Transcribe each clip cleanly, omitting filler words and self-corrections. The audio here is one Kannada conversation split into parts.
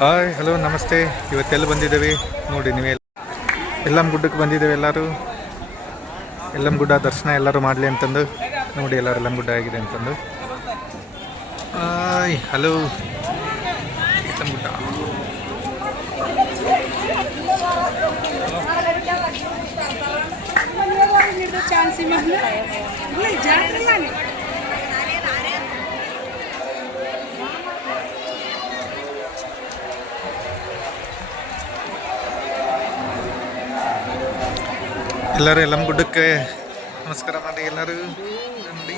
ಹಾಯ್ ಹಲೋ ನಮಸ್ತೆ. ಇವತ್ತೆಲ್ಲ ಬಂದಿದ್ದೇವೆ ನೋಡಿ, ನೀವೇ ಎಲ್ಲಮ್ಮ ಗುಡ್ಡಕ್ಕೆ ಬಂದಿದ್ದೇವೆ. ಎಲ್ಲರೂ ಎಲ್ಲಮ್ಮ ಗುಡ್ಡ ದರ್ಶನ ಎಲ್ಲರೂ ಮಾಡಲಿ ಅಂತಂದು ನೋಡಿ, ಎಲ್ಲರೂ ಎಲ್ಲಮ್ಮ ಗುಡ್ಡ ಆಗಿದೆ ಅಂತಂದು. ಹಾಯ್ ಹಲೋ ಎಲ್ಲಮ್ಮ ಗುಡ್ಡ. ಎಲ್ಲರೂ ಎಲ್ಲಮ್ಮ ಗುಡ್ಡಕ್ಕೆ ನಮಸ್ಕಾರ ಮಾಡಿ ಎಲ್ಲರೂ ನೋಡಿ.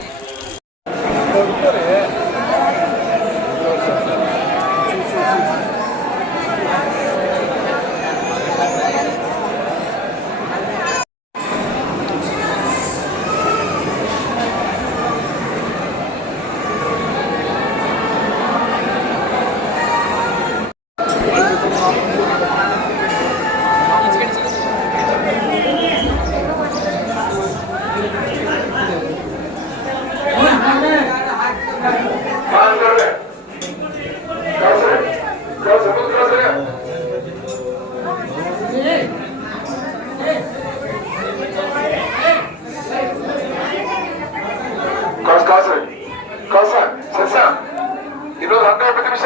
ಇನ್ನೊಂದು 12 ನಿಮಿಷ.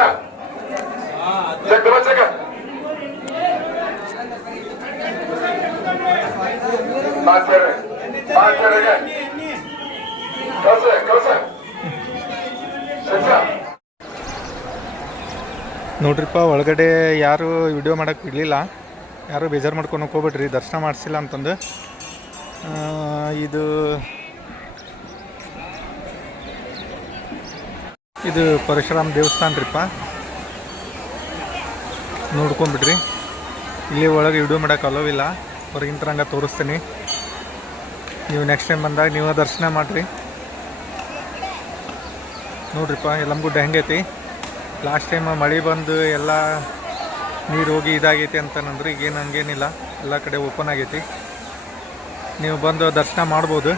ನೋಡ್ರಿಪ್ಪ, ಒಳಗಡೆ ಯಾರು ವಿಡಿಯೋ ಮಾಡೋಕ್ಕೆ ಬಿಡಲಿಲ್ಲ. ಯಾರು ಬೇಜಾರು ಮಾಡ್ಕೊಂಡು ಹೋಗ್ಬಿಡ್ರಿ, ದರ್ಶನ ಮಾಡಿಸಿಲ್ಲ ಅಂತಂದು. ಇದು ಪರಶುರಾಮ ದೇವಸ್ಥಾನ ರೀಪ್ಪ, ನೋಡ್ಕೊಂಬಿಡ್ರಿ. ಇಲ್ಲಿ ಒಳಗೆ ವಿಡಿಯೋ ಮಾಡೋಕೆ ಅಲೋವಿಲ್ಲ, ಹೊರಗಿನ ತರಂಗ ತೋರಿಸ್ತೀನಿ. ನೀವು ನೆಕ್ಸ್ಟ್ ಟೈಮ್ ಬಂದಾಗ ನೀವು ದರ್ಶನ ಮಾಡಿರಿ. ನೋಡ್ರಿಪ್ಪ ಎಲ್ಲಮ್ಮ ಗುಡ್ಡ ಹೆಂಗೈತಿ. ಲಾಸ್ಟ್ ಟೈಮ್ ಮಳೆ ಬಂದು ಎಲ್ಲ ನೀರು ಹೋಗಿ ಇದಾಗೈತಿ ಅಂತಂದ್ರೆ ಈಗೇನು ಹಂಗೇನಿಲ್ಲ, ಎಲ್ಲ ಕಡೆ ಓಪನ್ ಆಗೈತಿ. ನೀವು ಬಂದು ದರ್ಶನ ಮಾಡ್ಬೋದು.